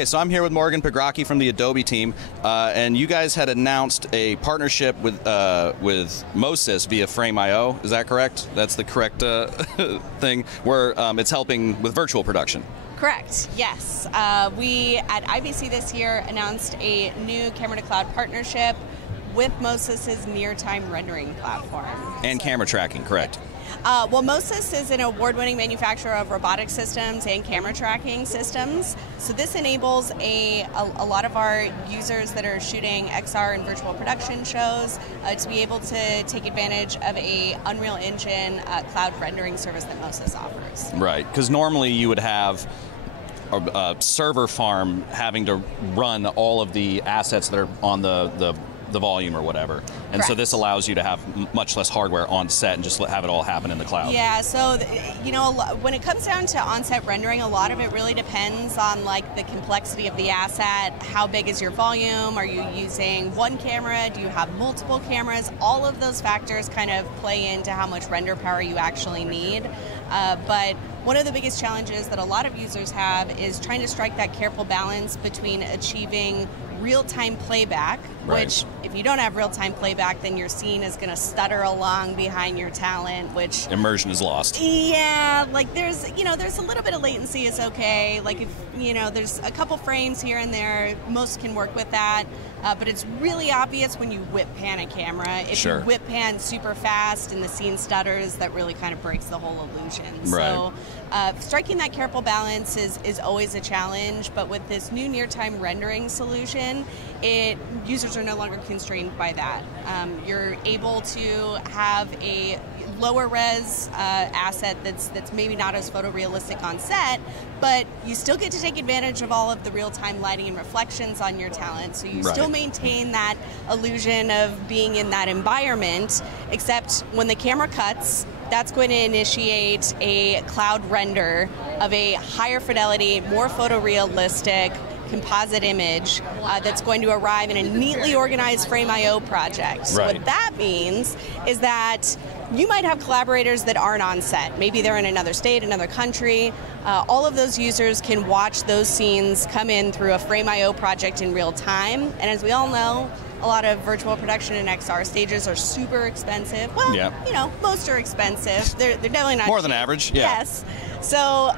Okay, so I'm here with Morgan Prygrocki from the Adobe team, and you guys had announced a partnership with Mo-Sys via Frame.io. Is that correct? That's the correct thing, where it's helping with virtual production. Correct, yes. We, at IBC this year, announced a new camera-to-cloud partnership with Mo-Sys NearTime rendering platform. And camera tracking, correct? Well, Mo-Sys is an award-winning manufacturer of robotic systems and camera tracking systems. So this enables a lot of our users that are shooting XR and virtual production shows to be able to take advantage of a Unreal Engine cloud rendering service that Mo-Sys offers. Right, because normally you would have a server farm having to run all of the assets that are on the volume or whatever. And Correct. So this allows you to have much less hardware on set and just have it all happen in the cloud. Yeah, so you know, when it comes down to on-set rendering, a lot of it really depends on like the complexity of the asset. How big is your volume? Are you using one camera? Do you have multiple cameras? All of those factors kind of play into how much render power you actually need. But one of the biggest challenges that a lot of users have is trying to strike that careful balance between achieving real-time playback, right. Which if you don't have real-time playback, then your scene is going to stutter along behind your talent, which immersion is lost. Yeah, like there's a little bit of latency is okay. Like if there's a couple frames here and there, most can work with that. But it's really obvious when you whip pan a camera. If Sure. you whip pan super fast and the scene stutters, that really kind of breaks the whole illusion. Right. So striking that careful balance is always a challenge, but with this new NearTime rendering solution, users are no longer constrained by that. You're able to have a lower res asset that's maybe not as photorealistic on set, but you still get to take advantage of all of the real-time lighting and reflections on your talent, so you Right. still maintain that illusion of being in that environment, except when the camera cuts, that's going to initiate a cloud render of a higher fidelity, more photorealistic composite image that's going to arrive in a neatly organized Frame.io project. So Right. what that means is that you might have collaborators that aren't on set. Maybe they're in another state, another country. All of those users can watch those scenes come in through a Frame.io project in real time. And as we all know, a lot of virtual production and XR stages are super expensive. Well, Yeah. Most are expensive. They're definitely not More than cheap. average, yeah. Yes. So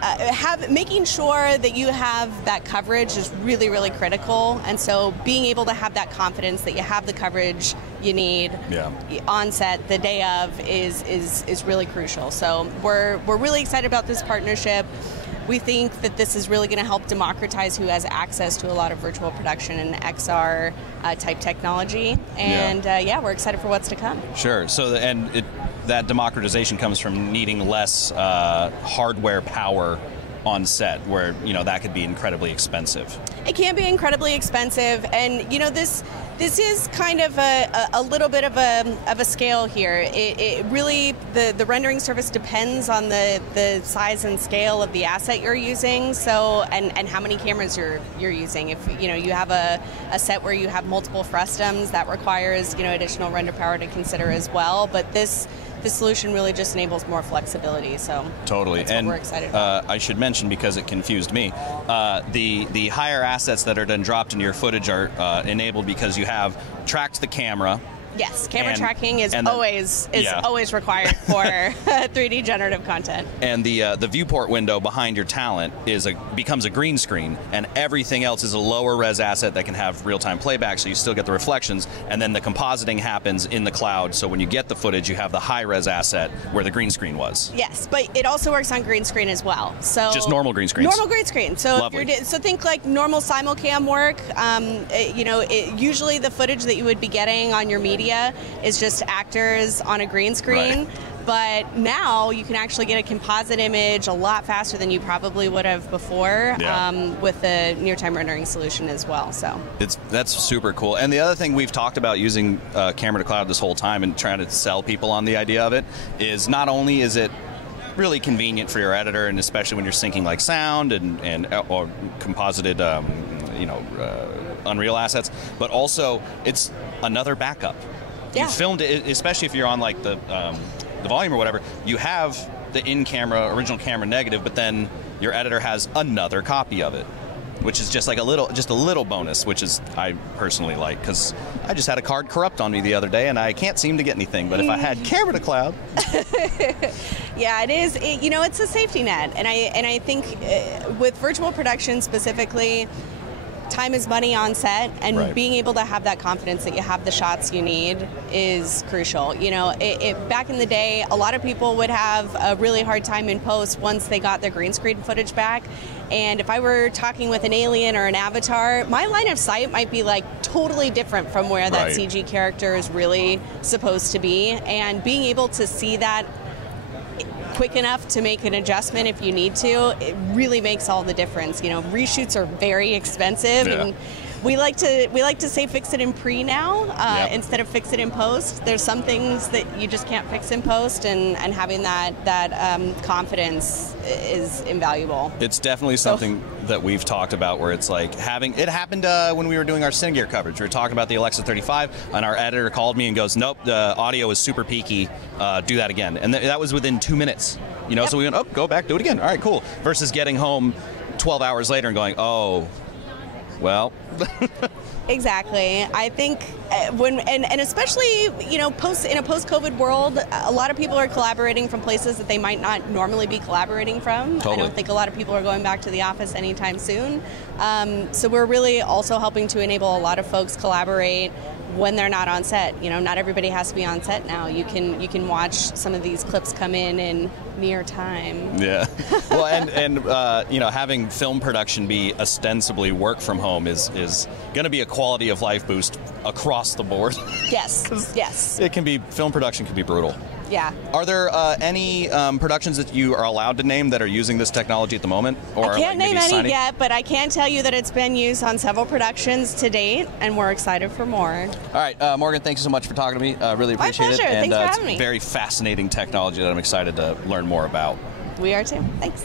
making sure that you have that coverage is really, really critical. And so being able to have that confidence that you have the coverage you need on set the day of is really crucial. So we're really excited about this partnership. We think that this is really going to help democratize who has access to a lot of virtual production and XR type technology. And we're excited for what's to come. Sure. So that democratization comes from needing less hardware power on set, where that could be incredibly expensive. It can be incredibly expensive, and this is kind of a little bit of a scale here. It really, the rendering service depends on the size and scale of the asset you're using. So and how many cameras you're using. If you have a set where you have multiple frustums, that requires additional render power to consider as well. But this solution really just enables more flexibility. So totally, that's what we're excited about. I should mention, because it confused me, the higher assets that are then dropped into your footage are enabled because you have tracked the camera. Yes, camera tracking is always required for 3D generative content. And the viewport window behind your talent becomes a green screen, and everything else is a lower res asset that can have real-time playback, so you still get the reflections, and then the compositing happens in the cloud, so when you get the footage, you have the high res asset where the green screen was. Yes, but it also works on green screen as well. So just normal green screens. Normal green screen. So Lovely. so think like normal simulcam work. Usually the footage that you would be getting on your media is just actors on a green screen. Right. But now you can actually get a composite image a lot faster than you probably would have before with the NearTime rendering solution as well. So that's super cool. And the other thing we've talked about using camera to cloud this whole time and trying to sell people on the idea of it is not only is it really convenient for your editor, and especially when you're syncing like sound or composited Unreal assets, but also it's another backup. Yeah. You filmed it, especially if you're on like the volume or whatever, you have the in-camera, original camera negative, but then your editor has another copy of it. which is just like a little bonus, which is I personally like, because I just had a card corrupt on me the other day and I can't seem to get anything. But if I had Camera to Cloud, yeah, it is. You know, it's a safety net, and I think with virtual production specifically, time is money on set, and being able to have that confidence that you have the shots you need is crucial. You know, back in the day, a lot of people would have a really hard time in post once they got their green screen footage back. And if I were talking with an alien or an avatar, my line of sight might be like totally different from where that CG character is really supposed to be. And being able to see that quick enough to make an adjustment if you need to, it really makes all the difference. You know, reshoots are very expensive, and we like to say fix it in pre now instead of fix it in post. There's some things that you just can't fix in post, and having that confidence is invaluable. It's definitely something that we've talked about, where it's like it happened when we were doing our Cinegear coverage. We were talking about the Alexa 35, and our editor called me and goes, "Nope, the audio is super peaky. Do that again." And that was within 2 minutes. You know, so we went, "Oh, go back, do it again. All right, cool." Versus getting home 12 hours later and going, "Oh, well." Exactly. I think and especially, you know, in a post-COVID world, a lot of people are collaborating from places that they might not normally be collaborating from. Totally. I don't think a lot of people are going back to the office anytime soon. So we're really also helping to enable a lot of folks collaborate when they're not on set. You know, not everybody has to be on set now. You can watch some of these clips come in near time. Yeah. Well, and you know, having film production be ostensibly work from home is going to be a quality of life boost across the board. Yes. Yes. Film production can be brutal. Yeah. Are there any productions that you are allowed to name that are using this technology at the moment? Or I can't name any yet, but I can tell you that it's been used on several productions to date, and we're excited for more. All right, Morgan, thanks so much for talking to me. Really appreciate it. My pleasure. And Thanks for having me. It's very fascinating technology that I'm excited to learn more about. We are too. Thanks.